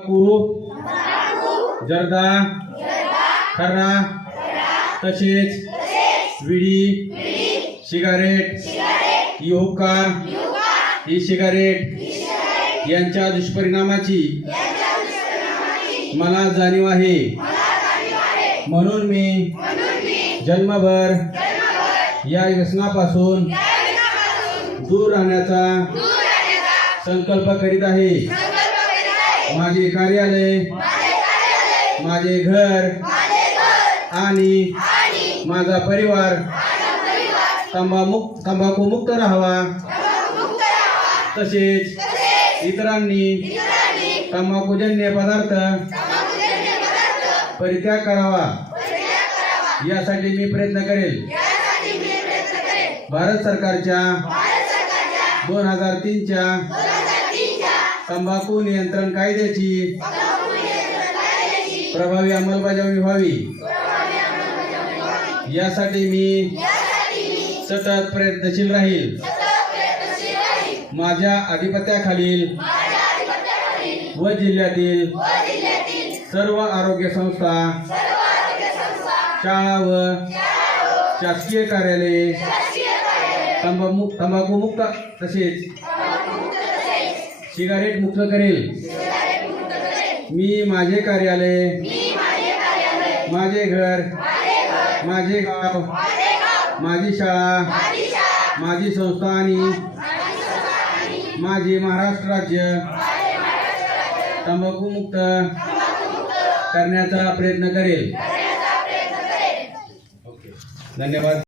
तंबाखू जर्दा खर्रा तसेच विडी सिगारेट ई ई सिगारेट यांच्या दुष्परिणामाची मला जाणीव आहे. म्हणून मी जन्मभर या व्यसनापासून दूर राहण्याचा संकल्प करीत आहे. माझे कार्यालय माझे घर आणि माझा परिवार तंबामुक्त तंबाखू मुक्त राहावा. तसेच इतरांनी तंबाखूजन्य पदार्थ परित्याग करावा. यासाठी मी प्रयत्न करेल. भारत सरकारच्या दोन हजार तीनच्या तंबाखू नियंत्रण कायद्याची. प्रभावी अंमलबजावणी व्हावी. यासाठी मी सतत प्रयत्नशील राहील. माझ्या अधिपत्याखालील व जिल्ह्यातील सर्व आरोग्य संस्था शाळा व शासकीय कार्यालये तंबाखू तंबाखू मुक्त तसेच सिगारेट मुक्त करेल. मी माझे कार्यालय माझे घर माझे गाव माझी शाळा माझी संस्था आणि माझे महाराष्ट्र राज्य. तंबाखू मुक्त करण्याचा प्रयत्न करेल. ओके. धन्यवाद.